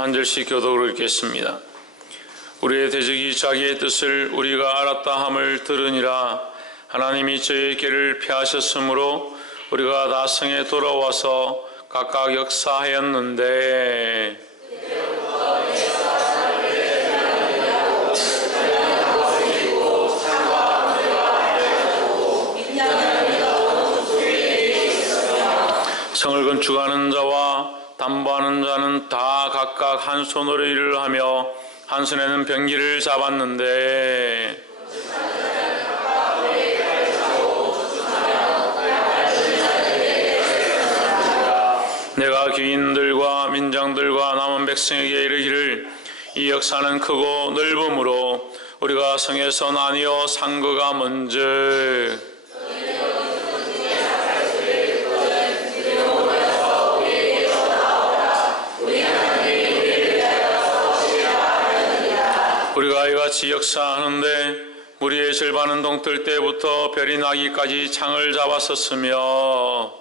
한 절씩 교독을 읽겠습니다. 우리의 대적이 자기의 뜻을 우리가 알았다 함을 들으니라. 하나님이 저희에게를 피하셨으므로 우리가 나성에 돌아와서 각각 역사하였는데 성을 건축하는 자와 담보하는 자는 다 각각 한 손으로 일을 하며 한 손에는 병기를 잡았는데 내가 귀인들과 민장들과 남은 백성에게 이르기를 이 역사는 크고 넓음으로 우리가 성에서 나뉘어 상거가 먼저 우리가 이같이 역사하는데 무리의 절반은 동뜰 때부터 별이 나기까지 창을 잡았었으며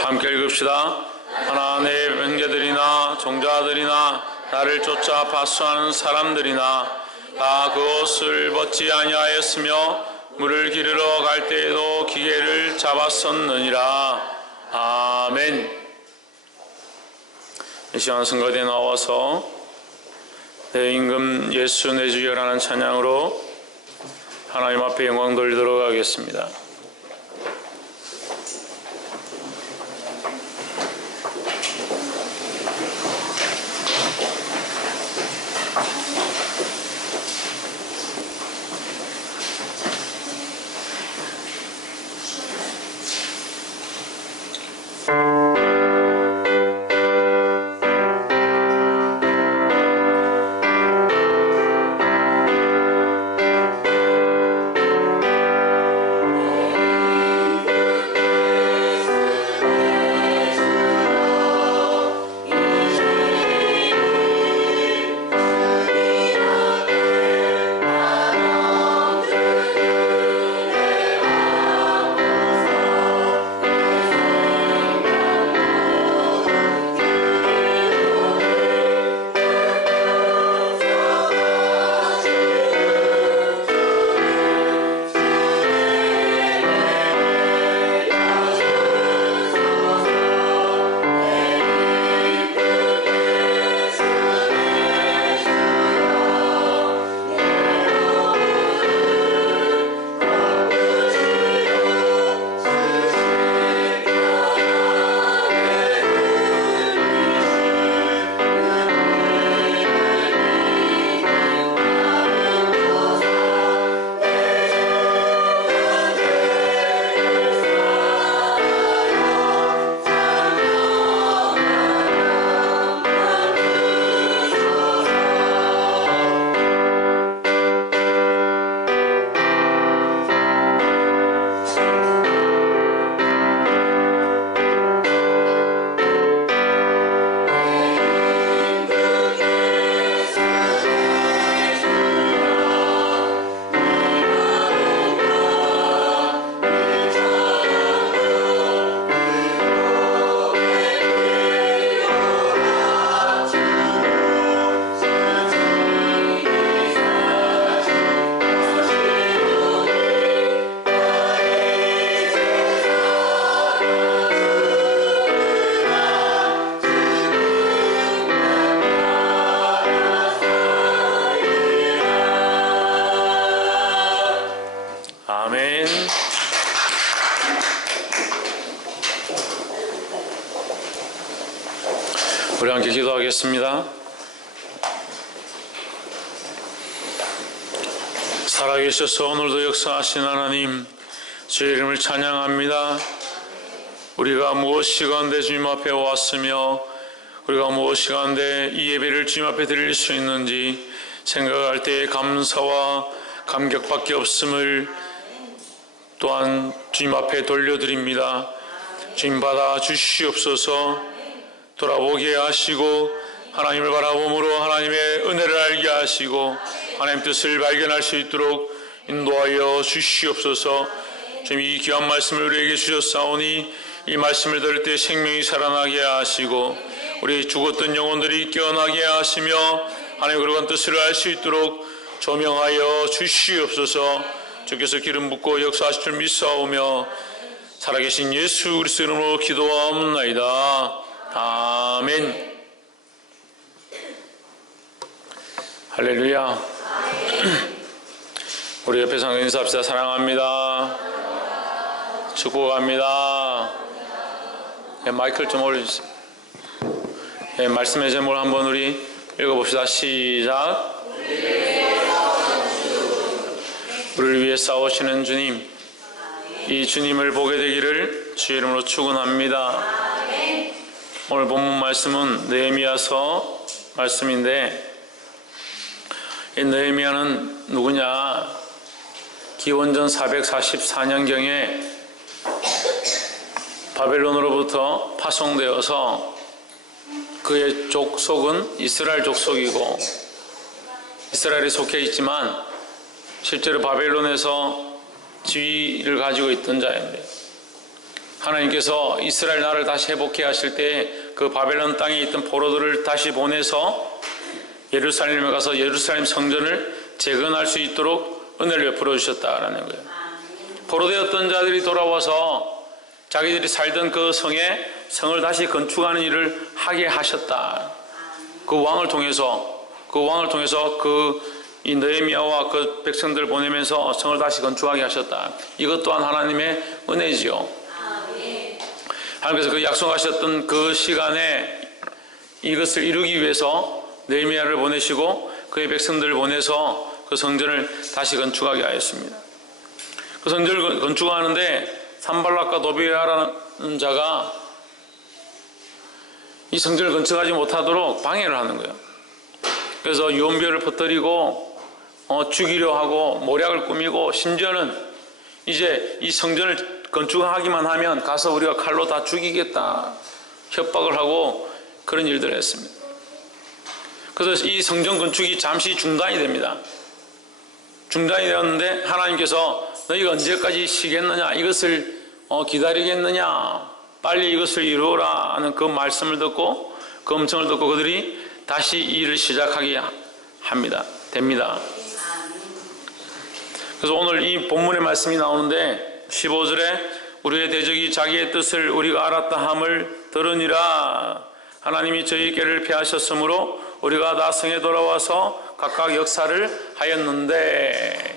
함께 읽읍시다. 하나 내 형제들이나 종자들이나 나를 쫓아 파수하는 사람들이나 다 그 옷을 벗지 아니하였으며 물을 기르러 갈 때에도 기계를 잡았었느니라. 아멘. 이 시간 성가대에 나와서 내 임금 예수 내 주여라는 찬양으로 하나님 앞에 영광 돌리도록 하겠습니다. 아멘. 우리 함께 기도하겠습니다. 살아계셔서 오늘도 역사하신 하나님, 주의 이름을 찬양합니다. 우리가 무엇이간데 주님 앞에 왔으며 우리가 무엇이간데 이 예배를 주님 앞에 드릴 수 있는지 생각할 때에 감사와 감격밖에 없음을 또한 주님 앞에 돌려드립니다. 주님 받아 주시옵소서. 돌아보게 하시고 하나님을 바라봄으로 하나님의 은혜를 알게 하시고 하나님 뜻을 발견할 수 있도록 인도하여 주시옵소서. 주님, 이 귀한 말씀을 우리에게 주셨사오니 이 말씀을 들을 때 생명이 살아나게 하시고 우리 죽었던 영혼들이 깨어나게 하시며 하나님의 거룩한 뜻을 알 수 있도록 조명하여 주시옵소서. 주께서 기름 붓고 역사하실 줄 믿사오며 살아계신 예수 그리스도 이름으로 기도하옵나이다. 아멘. 할렐루야. 우리 옆에 상경 인사합시다. 사랑합니다. 축복합니다. 마이크를 좀 올려주세요. 말씀의 제목을 한번 우리 읽어봅시다. 시작. 우리를 위해 싸우시는 주님, 이 주님을 보게 되기를 주의 이름으로 축원합니다. 오늘 본문 말씀은 느헤미야서 말씀인데, 이 느헤미야는 누구냐? 기원전 444년경에 바벨론으로부터 파송되어서 그의 족속은 이스라엘 족속이고 이스라엘에 속해 있지만 실제로 바벨론에서 지위를 가지고 있던 자인데, 하나님께서 이스라엘 나라를 다시 회복해 하실 때 그 바벨론 땅에 있던 포로들을 다시 보내서 예루살렘에 가서 예루살렘 성전을 재건할 수 있도록 은혜를 베풀어 주셨다라는 거예요. 포로되었던 자들이 돌아와서 자기들이 살던 그 성을 다시 건축하는 일을 하게 하셨다. 그 왕을 통해서 이 느헤미야와 그 백성들을 보내면서 성을 다시 건축하게 하셨다. 이것 또한 하나님의 은혜지요. 하나님께서 그 약속하셨던 그 시간에 이것을 이루기 위해서 느헤미야를 보내시고 그의 백성들을 보내서 그 성전을 다시 건축하게 하였습니다. 그 성전을 건축하는데 산발락과 도비야라는 자가 이 성전을 건축하지 못하도록 방해를 하는 거예요. 그래서 유언비어를 퍼뜨리고 죽이려 하고 모략을 꾸미고, 심지어는 이제 이 성전을 건축하기만 하면 가서 우리가 칼로 다 죽이겠다 협박을 하고 그런 일들을 했습니다. 그래서 이 성전 건축이 잠시 중단이 됩니다. 중단이 되었는데 하나님께서 너희가 언제까지 쉬겠느냐, 이것을 기다리겠느냐, 빨리 이것을 이루어라 하는 그 말씀을 듣고, 그 음성을 듣고 그들이 다시 이 일을 시작하게 됩니다. 그래서 오늘 이 본문의 말씀이 나오는데 15절에 우리의 대적이 자기의 뜻을 우리가 알았다 함을 들으니라. 하나님이 저희에게를 피하셨으므로 우리가 다 성에 돌아와서 각각 역사를 하였는데,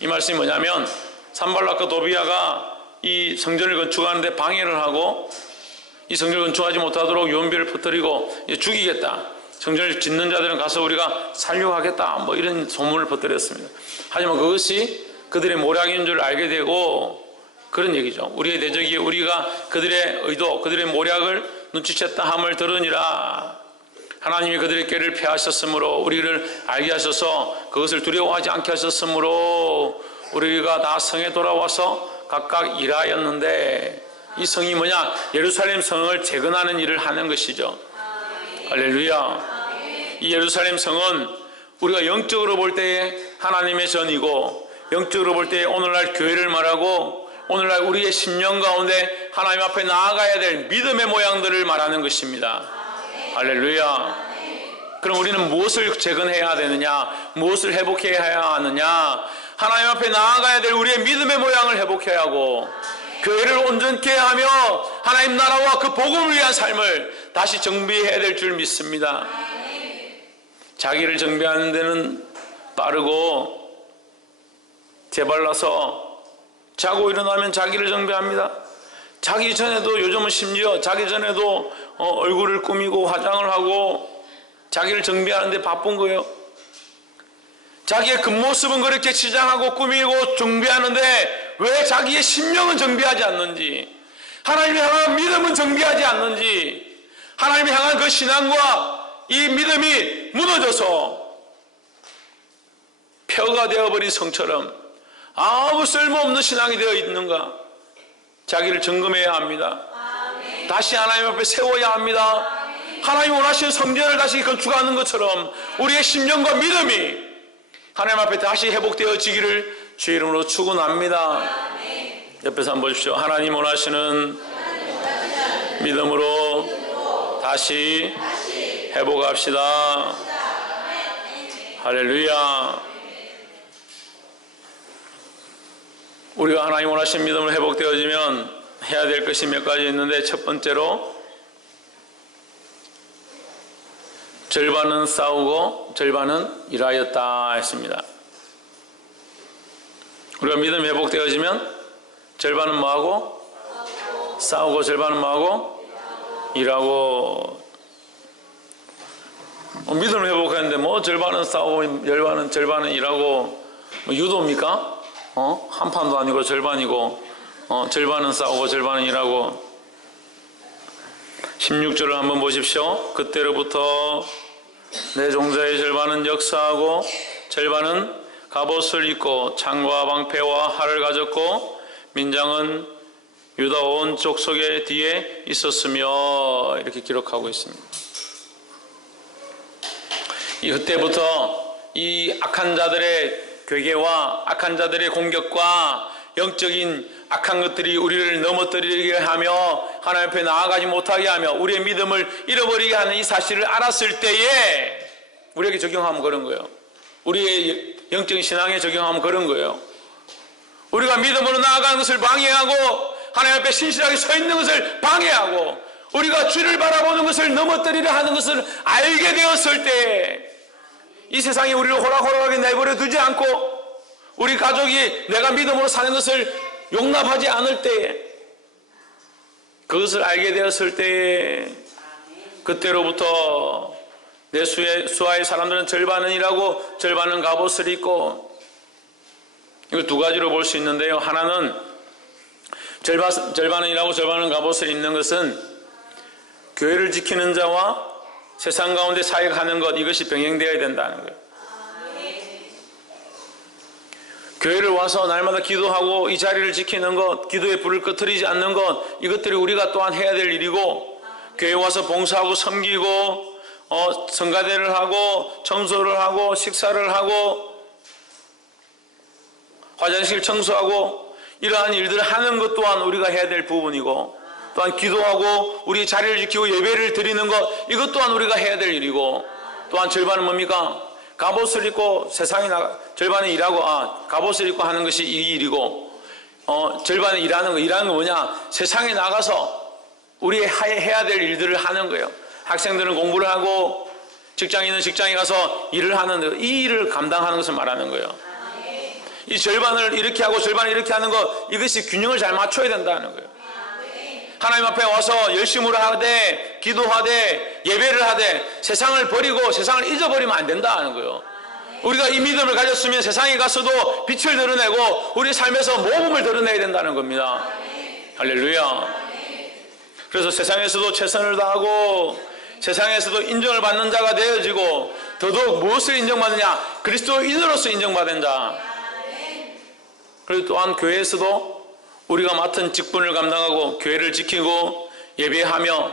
이 말씀이 뭐냐면 산발락과 도비야가 이 성전을 건축하는데 방해를 하고 이 성전을 건축하지 못하도록 유언비어를 퍼뜨리고 죽이겠다, 성전을 짓는 자들은 가서 우리가 살려하겠다, 뭐 이런 소문을 퍼뜨렸습니다. 하지만 그것이 그들의 모략인 줄 알게 되고, 그런 얘기죠. 우리의 대적이 우리가 그들의 의도, 그들의 모략을 눈치챘다 함을 들으니라. 하나님이 그들의 꾀를 피하셨으므로, 우리를 알게 하셔서 그것을 두려워하지 않게 하셨으므로 우리가 다 성에 돌아와서 각각 일하였는데, 이 성이 뭐냐? 예루살렘 성을 재건하는 일을 하는 것이죠. 할렐루야. 이 예루살렘 성은 우리가 영적으로 볼 때에 하나님의 전이고, 영적으로 볼 때에 오늘날 교회를 말하고, 오늘날 우리의 심령 가운데 하나님 앞에 나아가야 될 믿음의 모양들을 말하는 것입니다. 할렐루야. 그럼 우리는 무엇을 재건해야 되느냐? 무엇을 회복해야 하느냐? 하나님 앞에 나아가야 될 우리의 믿음의 모양을 회복해야 하고, 교회를 온전케 하며 하나님 나라와 그 복음을 위한 삶을 다시 정비해야 될 줄 믿습니다. 자기를 정비하는 데는 빠르고 재발라서 자고 일어나면 자기를 정비합니다. 자기 전에도, 요즘은 심지어 자기 전에도 얼굴을 꾸미고 화장을 하고 자기를 정비하는데 바쁜 거예요. 자기의 겉모습은 그렇게 치장하고 꾸미고 정비하는데 왜 자기의 심령은 정비하지 않는지, 하나님을 향한 믿음은 정비하지 않는지, 하나님을 향한 그 신앙과 이 믿음이 무너져서 폐허가 되어버린 성처럼 아무 쓸모없는 신앙이 되어 있는가? 자기를 점검해야 합니다. 다시 하나님 앞에 세워야 합니다. 하나님 원하시는 성전을 다시 건축하는 것처럼 우리의 심령과 믿음이 하나님 앞에 다시 회복되어지기를 주의 이름으로 축원합니다. 옆에서 한번 보십시오. 하나님 원하시는 믿음으로 다시 회복합시다. 할렐루야. 우리가 하나님 원하시는 믿음으로 회복되어지면 해야 될 것이 몇 가지 있는데, 첫 번째로 절반은 싸우고 절반은 일하였다 했습니다. 우리가 믿음 회복되어지면 절반은 뭐하고? 싸우고, 절반은 뭐하고? 일하고. 믿음을 회복하는데 뭐 절반은 싸우고 절반은 일하고, 뭐 유도입니까? 한 판도 아니고 절반이고, 절반은 싸우고 절반은 일하고. 16절을 한번 보십시오. 그때로부터 내 종자의 절반은 역사하고 절반은 갑옷을 입고 창과 방패와 활을 가졌고 민장은 유다 온 족속의 뒤에 있었으며, 이렇게 기록하고 있습니다. 그때부터 이 악한 자들의 괴계와 악한 자들의 공격과 영적인 악한 것들이 우리를 넘어뜨리게 하며 하나님 앞에 나아가지 못하게 하며 우리의 믿음을 잃어버리게 하는 이 사실을 알았을 때에 우리에게 적용하면 그런 거예요. 우리의 영적인 신앙에 적용하면 그런 거예요. 우리가 믿음으로 나아가는 것을 방해하고 하나님 앞에 신실하게 서 있는 것을 방해하고 우리가 주를 바라보는 것을 넘어뜨리려 하는 것을 알게 되었을 때, 이 세상이 우리를 호락호락하게 내버려 두지 않고 우리 가족이 내가 믿음으로 사는 것을 용납하지 않을 때에, 그것을 알게 되었을 때에, 그때로부터 내 수하의 사람들은 절반은 일하고 절반은 갑옷을 입고. 이거 두 가지로 볼 수 있는데요. 하나는 절반은 일하고 절반은 갑옷을 입는 것은 교회를 지키는 자와 세상 가운데 사역하는 것, 이것이 병행되어야 된다는 거예요. 교회를 와서 날마다 기도하고 이 자리를 지키는 것, 기도의 불을 꺼트리지 않는 것, 이것들이 우리가 또한 해야 될 일이고, 교회에 와서 봉사하고 섬기고 성가대를 하고 청소를 하고 식사를 하고 화장실 청소하고 이러한 일들을 하는 것 또한 우리가 해야 될 부분이고, 또한 기도하고 우리 자리를 지키고 예배를 드리는 것, 이것 또한 우리가 해야 될 일이고, 또한 절반은 뭡니까? 갑옷을 입고 세상에 절반은 일하고, 갑옷을 입고 하는 것이 이 일이고, 절반은 일하는 거 뭐냐? 세상에 나가서 우리 해야 될 일들을 하는 거예요. 학생들은 공부를 하고 직장인은 직장에 가서 일을 하는, 이 일을 감당하는 것을 말하는 거예요. 이 절반을 이렇게 하고 절반을 이렇게 하는 것, 이것이 균형을 잘 맞춰야 된다는 거예요. 하나님 앞에 와서 열심으로 하되 기도하되 예배를 하되 세상을 버리고 세상을 잊어버리면 안 된다는 거예요. 우리가 이 믿음을 가졌으면 세상에 가서도 빛을 드러내고 우리 삶에서 모범을 드러내야 된다는 겁니다. 할렐루야. 그래서 세상에서도 최선을 다하고 세상에서도 인정을 받는 자가 되어지고, 더더욱 무엇을 인정받느냐? 그리스도인으로서 인정받은 자. 그리고 또한 교회에서도 우리가 맡은 직분을 감당하고 교회를 지키고 예배하며,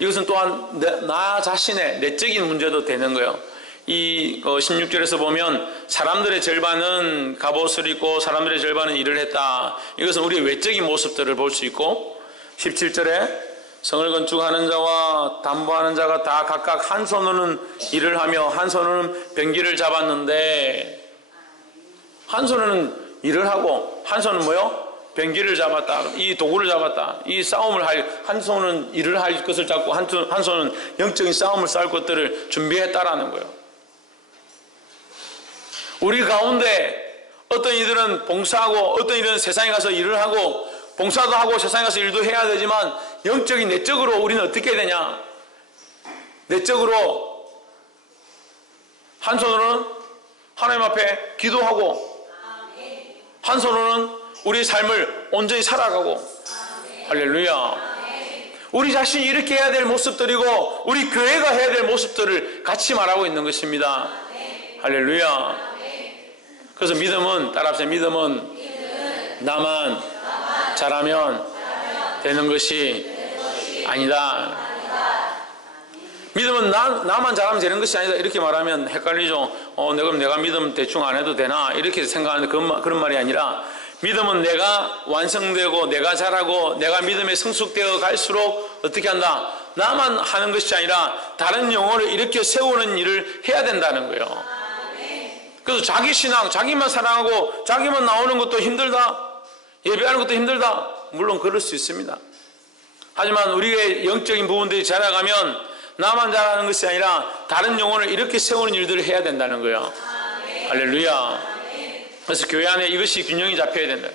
이것은 또한 나 자신의 내적인 문제도 되는 거예요. 이 16절에서 보면 사람들의 절반은 갑옷을 입고 사람들의 절반은 일을 했다. 이것은 우리의 외적인 모습들을 볼 수 있고, 17절에 성을 건축하는 자와 담보하는 자가 다 각각 한 손으로는 일을 하며 한 손으로는 병기를 잡았는데, 한 손으로는 일을 하고 한 손은 뭐요? 병기를 잡았다. 이 도구를 잡았다. 이 싸움을 한 손은 일을 할 것을 잡고 한 손은 영적인 싸움을 싸울 것들을 준비했다라는 거예요. 우리 가운데 어떤 이들은 봉사하고 어떤 이들은 세상에 가서 일을 하고, 봉사도 하고 세상에 가서 일도 해야 되지만 영적인 내적으로 우리는 어떻게 해야 되냐? 내적으로 한 손으로는 하나님 앞에 기도하고 한 손으로는 우리의 삶을 온전히 살아가고. 할렐루야. 우리 자신이 이렇게 해야 될 모습들이고 우리 교회가 해야 될 모습들을 같이 말하고 있는 것입니다. 할렐루야. 그래서 믿음은, 따라합시다. 믿음은 나만 잘하면 되는 것이 아니다. 믿음은 나만 잘하면 되는 것이 아니다 이렇게 말하면 헷갈리죠. 그럼 내가 믿음 대충 안 해도 되나 이렇게 생각하는데 그런 말이 아니라, 믿음은 내가 완성되고 내가 잘하고 내가 믿음에 성숙되어 갈수록 어떻게 한다? 나만 하는 것이 아니라 다른 영혼을 일으켜 세우는 일을 해야 된다는 거예요. 그래서 자기 신앙, 자기만 사랑하고 자기만 나오는 것도 힘들다, 예배하는 것도 힘들다, 물론 그럴 수 있습니다. 하지만 우리의 영적인 부분들이 자라가면 나만 잘하는 것이 아니라 다른 영혼을 이렇게 세우는 일들을 해야 된다는 거예요. 할렐루야. 그래서 교회 안에 이것이 균형이 잡혀야 된다.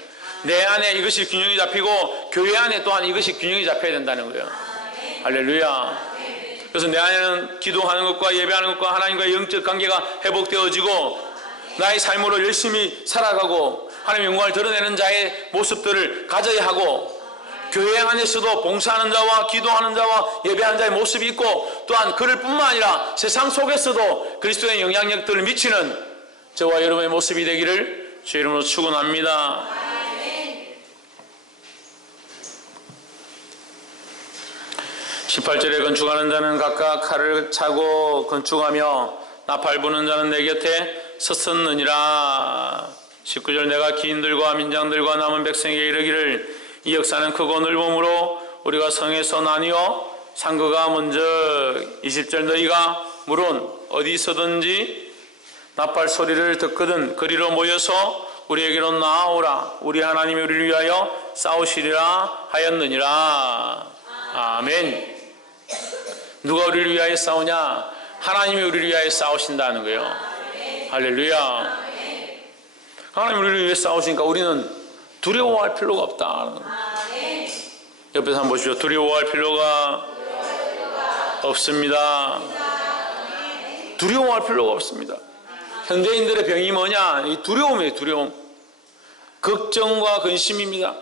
내 안에 이것이 균형이 잡히고 교회 안에 또한 이것이 균형이 잡혀야 된다는 거예요. 할렐루야. 그래서 내 안에는 기도하는 것과 예배하는 것과 하나님과의 영적 관계가 회복되어지고 나의 삶으로 열심히 살아가고 하나님의 영광을 드러내는 자의 모습들을 가져야 하고, 교회 안에서도 봉사하는 자와 기도하는 자와 예배하는 자의 모습이 있고, 또한 그를 뿐만 아니라 세상 속에서도 그리스도의 영향력들을 미치는 저와 여러분의 모습이 되기를 주의 이름으로 축원합니다. 18절에 건축하는 자는 각각 칼을 차고 건축하며 나팔 부는 자는 내 곁에 섰었느니라. 19절 내가 기인들과 민장들과 남은 백성에게 이르기를 이 역사는 크고 넓음으로 우리가 성에서 나뉘어 상거가 먼저. 20절 너희가 물론 어디서든지 나팔 소리를 듣거든 그리로 모여서 우리에게로 나아오라. 우리 하나님이 우리를 위하여 싸우시리라 하였느니라. 아멘. 누가 우리를 위하여 싸우냐? 하나님이 우리를 위하여 싸우신다는 거예요. 할렐루야. 하나님이 우리를 위해 싸우시니까 우리는 두려워할 필요가 없다. 옆에서 한번 보십시오. 두려워할 필요가 없습니다. 두려워할 필요가 없습니다. 현대인들의 병이 뭐냐? 이 두려움이에요. 두려움. 걱정과 근심입니다.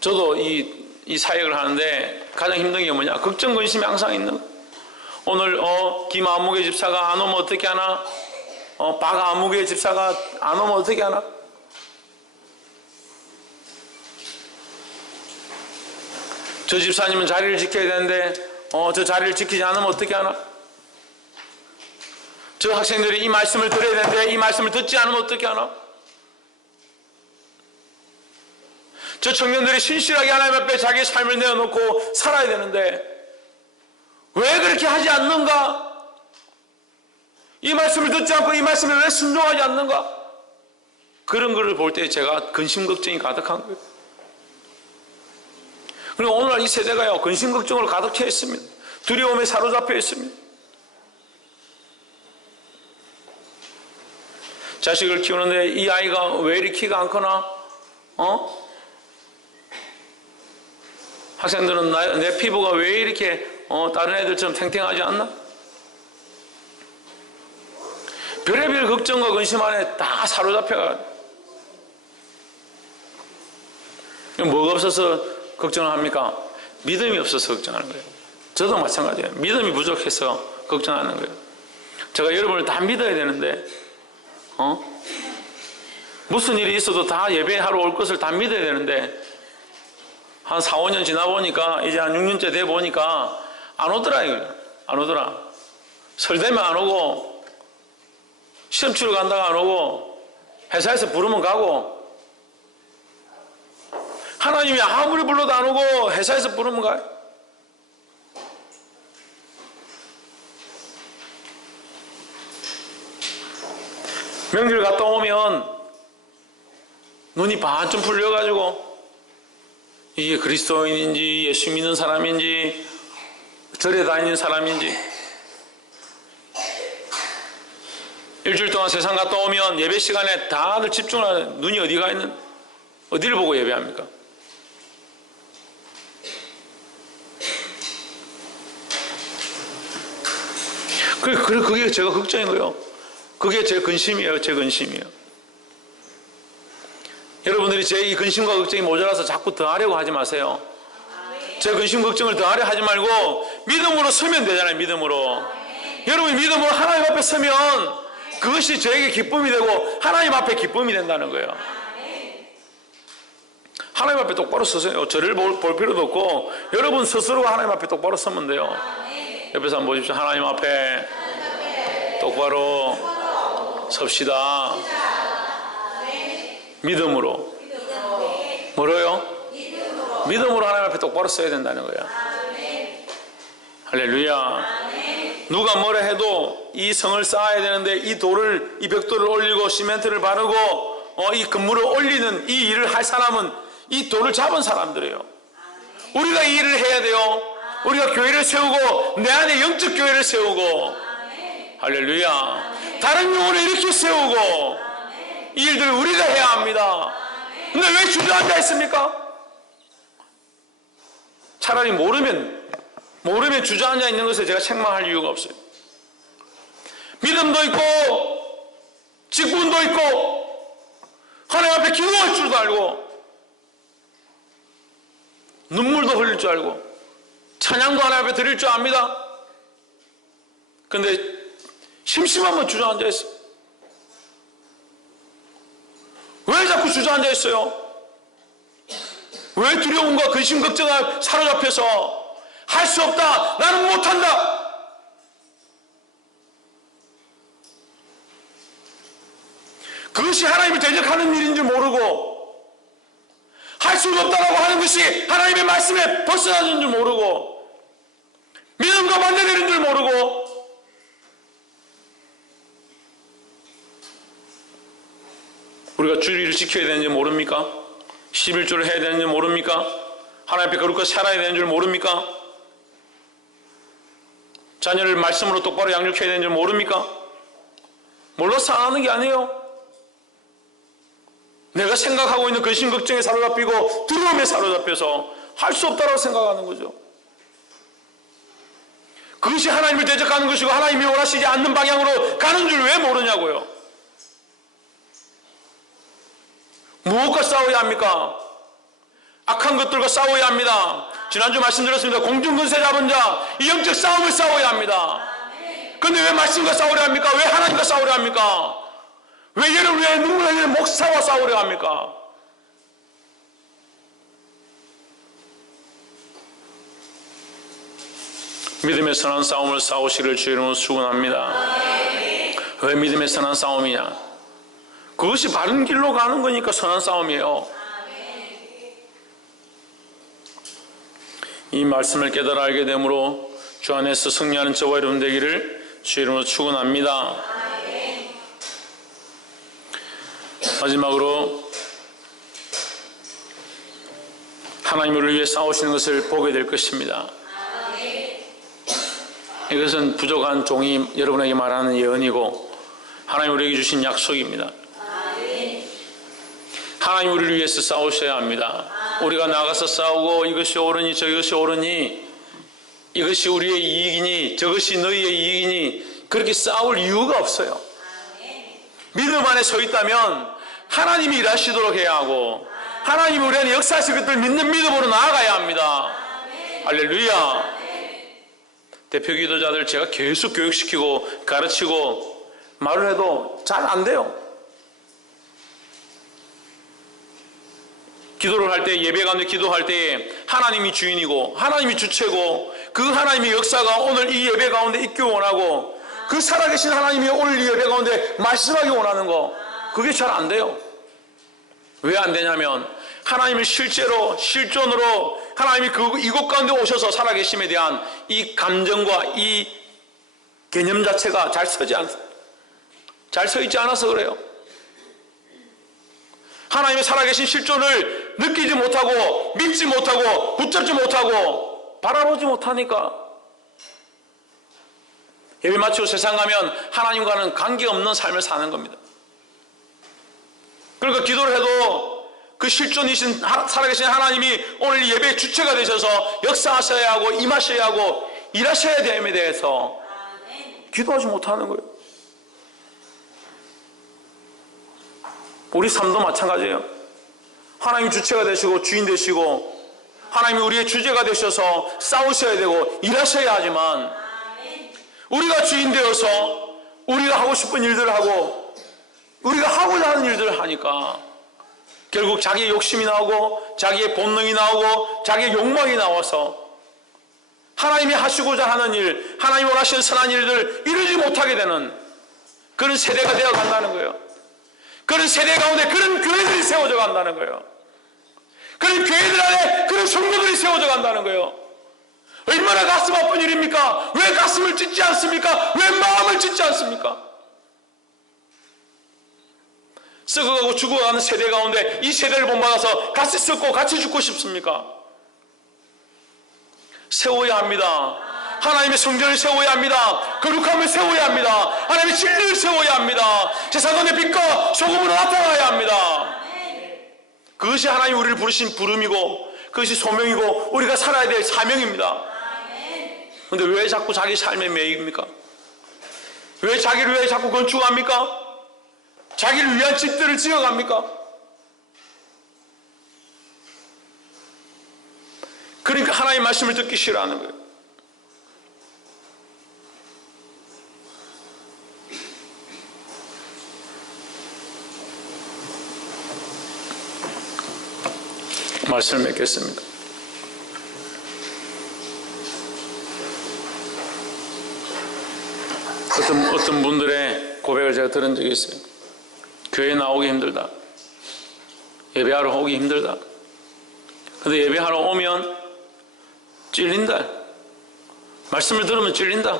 저도 이 사역을 하는데 가장 힘든 게 뭐냐? 걱정, 근심이 항상 있는 거예요. 오늘 김아무개 집사가 안 오면 어떻게 하나? 박아무개 집사가 안 오면 어떻게 하나? 저 집사님은 자리를 지켜야 되는데 저 자리를 지키지 않으면 어떻게 하나? 저 학생들이 이 말씀을 들어야 되는데 이 말씀을 듣지 않으면 어떻게 하나? 저 청년들이 신실하게 하나님 앞에 자기의 삶을 내어놓고 살아야 되는데 왜 그렇게 하지 않는가? 이 말씀을 듣지 않고 이 말씀에 왜 순종하지 않는가? 그런 것을 볼 때 제가 근심 걱정이 가득한 거예요. 그리고 오늘날 이 세대가요, 근심 걱정으로 가득 차 있습니다. 두려움에 사로잡혀 있습니다. 자식을 키우는데 이 아이가 왜 이렇게 키가 안 크나? 학생들은 내 피부가 왜 이렇게 다른 애들처럼 탱탱하지 않나? 별의별 걱정과 근심 안에 다 사로잡혀가. 뭐가 없어서 걱정을 합니까? 믿음이 없어서 걱정하는 거예요. 저도 마찬가지예요. 믿음이 부족해서 걱정하는 거예요. 제가 여러분을 다 믿어야 되는데 무슨 일이 있어도 다 예배하러 올 것을 다 믿어야 되는데 한 4, 5년 지나 보니까 이제 한 6년째 돼 보니까 안 오더라 이거예요. 안 오더라. 설되면 안 오고 시험 치러 간다가 안 오고 회사에서 부르면 가고 하나님이 아무리 불러도 안 오고 회사에서 부르면 가요. 명절 갔다 오면 눈이 반쯤 풀려가지고 이게 그리스도인인지 예수 믿는 사람인지 절에 다니는 사람인지 일주일 동안 세상 갔다 오면 예배 시간에 다들 집중하는 눈이 어디가 있는 어디를 보고 예배합니까? 그게 제가 걱정인 거예요. 그게 제 근심이에요. 제 근심이에요. 여러분들이 제 이 근심과 걱정이 모자라서 자꾸 더 하려고 하지 마세요. 제 근심 걱정을 더 하려 하지 말고 믿음으로 서면 되잖아요. 믿음으로. 여러분이 믿음으로 하나님 앞에 서면 그것이 저에게 기쁨이 되고 하나님 앞에 기쁨이 된다는 거예요. 하나님 앞에 똑바로 서세요. 저를 볼 필요도 없고 여러분 스스로가 하나님 앞에 똑바로 서면 돼요. 옆에서 한번 보십시오. 하나님 앞에 똑바로 섭시다. 믿음으로. 뭐로요? 믿음으로 하나님 앞에 똑바로 서야 된다는 거예요. 할렐루야. 누가 뭐라 해도 이 성을 쌓아야 되는데 이 벽돌을 올리고 시멘트를 바르고 이 건물을 올리는 이 일을 할 사람은 이 돌을 잡은 사람들이에요. 우리가 이 일을 해야 돼요. 우리가 교회를 세우고 내 안에 영적 교회를 세우고 할렐루야. 다른 영혼을 이렇게 세우고 이 일들을 우리가 해야 합니다. 근데 왜 주저앉아 있습니까? 차라리 모르면 주저앉아 있는 것에 제가 책망할 이유가 없어요. 믿음도 있고 직분도 있고 하나님 앞에 기도할 줄도 알고 눈물도 흘릴 줄 알고 찬양도 하나님 앞에 드릴 줄 압니다. 근데 심심하면 주저앉아 있어요. 왜 자꾸 주저앉아 있어요? 왜 두려움과 근심 걱정에 사로잡혀서 할 수 없다, 나는 못한다. 그것이 하나님을 대적하는 일인 줄 모르고 할 수 없다라고 하는 것이 하나님의 말씀에 벗어나는 줄 모르고 믿음과 반대되는 줄 모르고 우리가 주일을 지켜야 되는지 모릅니까? 11조를 해야 되는지 모릅니까? 하나님 앞에 거룩하게 살아야 되는 줄 모릅니까? 자녀를 말씀으로 똑바로 양육해야 되는 줄 모릅니까? 몰라서 안 하는 게 아니에요. 내가 생각하고 있는 근심 걱정에 사로잡히고 두려움에 사로잡혀서 할 수 없다고 생각하는 거죠. 그것이 하나님을 대적하는 것이고 하나님이 원하시지 않는 방향으로 가는 줄 왜 모르냐고요. 무엇과 싸워야 합니까? 악한 것들과 싸워야 합니다. 지난주 말씀드렸습니다. 공중근세 잡은 자, 이 영적 싸움을 싸워야 합니다. 그런데 왜 말씀과 싸우려 합니까? 왜 하나님과 싸우려 합니까? 왜 얘를 왜 눈물 흘리는 목사와 싸우려 합니까? 믿음의 선한 싸움을 싸우시기를 주의 이름으로 축원합니다. 왜 믿음의 선한 싸움이냐? 그것이 바른 길로 가는 거니까 선한 싸움이에요. 이 말씀을 깨달아 알게 되므로 주 안에서 승리하는 저와 여러분 되기를 주의 이름으로 축원합니다. 마지막으로 하나님을 위해 싸우시는 것을 보게 될 것입니다. 이것은 부족한 종이 여러분에게 말하는 예언이고 하나님 우리에게 주신 약속입니다. 하나님 우리를 위해서 싸우셔야 합니다. 우리가 나가서 싸우고 이것이 옳으니 저것이 옳으니 이것이 우리의 이익이니 저것이 너희의 이익이니 그렇게 싸울 이유가 없어요. 믿음 안에 서 있다면 하나님이 일하시도록 해야 하고 하나님이 우리 안에 역사하실 것들을 믿는 믿음으로 나아가야 합니다. 할렐루야. 대표 기도자들 제가 계속 교육시키고 가르치고 말을 해도 잘 안 돼요. 기도를 할 때, 예배 가운데 기도할 때 하나님이 주인이고 하나님이 주체고 그 하나님의 역사가 오늘 이 예배 가운데 있기 원하고 그 살아계신 하나님이 오늘 이 예배 가운데 말씀하기 원하는 거 그게 잘 안 돼요. 왜 안 되냐면 하나님이 실제로 실존으로 하나님이 이곳 가운데 오셔서 살아계심에 대한 이 감정과 이 개념 자체가 잘 서 있지 않아서 그래요. 하나님의 살아계신 실존을 느끼지 못하고 믿지 못하고 붙잡지 못하고 바라보지 못하니까 예배 마치고 세상 가면 하나님과는 관계없는 삶을 사는 겁니다. 그러니까 기도를 해도 그 실존이신 살아계신 하나님이 오늘 예배의 주체가 되셔서 역사하셔야 하고 임하셔야 하고 일하셔야 됨에 대해서 기도하지 못하는 거예요. 우리 삶도 마찬가지예요. 하나님이 주체가 되시고 주인 되시고 하나님이 우리의 주제가 되셔서 싸우셔야 되고 일하셔야 하지만 우리가 주인 되어서 우리가 하고 싶은 일들을 하고 우리가 하고자 하는 일들을 하니까 결국 자기의 욕심이 나오고 자기의 본능이 나오고 자기의 욕망이 나와서 하나님이 하시고자 하는 일, 하나님이 원하시는 선한 일들을 이루지 못하게 되는 그런 세대가 되어 간다는 거예요. 그런 세대 가운데 그런 교회들이 세워져 간다는 거예요. 그런 교회들 안에 그런 성도들이 세워져 간다는 거예요. 얼마나 가슴 아픈 일입니까? 왜 가슴을 찢지 않습니까? 왜 마음을 찢지 않습니까? 썩어가고 죽어가는 세대 가운데 이 세대를 본받아서 같이 썩고 같이 죽고 싶습니까? 세워야 합니다. 하나님의 성전을 세워야 합니다. 거룩함을 세워야 합니다. 하나님의 진리를 세워야 합니다. 세상 가운데 빛과 소금으로 나타나야 합니다. 그것이 하나님이 우리를 부르신 부름이고 그것이 소명이고 우리가 살아야 될 사명입니다. 그런데 왜 자꾸 자기 삶에 매입니까? 왜 자기를 왜 자꾸 건축합니까? 자기를 위한 집들을 지어갑니까? 그러니까 하나님의 말씀을 듣기 싫어하는 거예요. 말씀을 맺겠습니다. 어떤 분들의 고백을 제가 들은 적이 있어요. 교회 나오기 힘들다. 예배하러 오기 힘들다. 근데 예배하러 오면 찔린다. 말씀을 들으면 찔린다.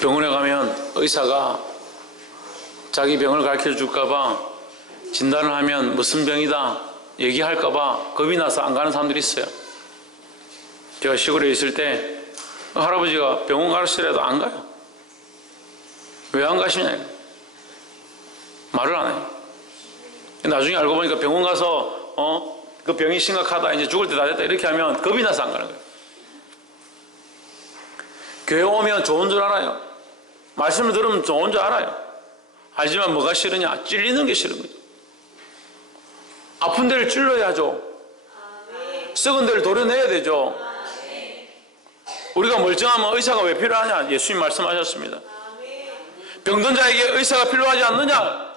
병원에 가면 의사가 자기 병을 가르쳐 줄까봐 진단을 하면 무슨 병이다 얘기할까봐 겁이 나서 안 가는 사람들이 있어요. 제가 시골에 있을 때 할아버지가 병원 가르치더라도 안 가요. 왜 안 가시냐? 말을 안 해요. 나중에 알고 보니까 병원 가서 그 병이 심각하다, 이제 죽을 때 다 됐다 이렇게 하면 겁이 나서 안 가는 거예요. 교회 오면 좋은 줄 알아요. 말씀을 들으면 좋은 줄 알아요. 알지만 뭐가 싫으냐? 찔리는 게 싫은 거죠. 아픈 데를 찔러야죠. 썩은 데를 도려내야 되죠. 우리가 멀쩡하면 의사가 왜 필요하냐? 예수님 말씀하셨습니다. 병든 자에게 의사가 필요하지 않느냐?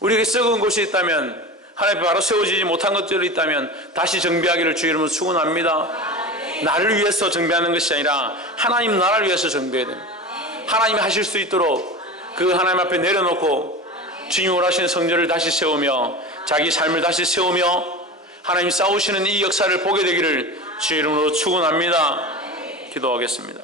우리에게 썩은 곳이 있다면, 하나님 바로 세워지지 못한 것들이 있다면 다시 정비하기를 주 이름으로 축원합니다. 나를 위해서 정비하는 것이 아니라 하나님 나라를 위해서 정비해야 됩니다. 하나님이 하실 수 있도록 그 하나님 앞에 내려놓고 주님이 원하시는 성전을 다시 세우며 자기 삶을 다시 세우며 하나님 싸우시는 이 역사를 보게 되기를 주 이름으로 축원합니다. 기도하겠습니다.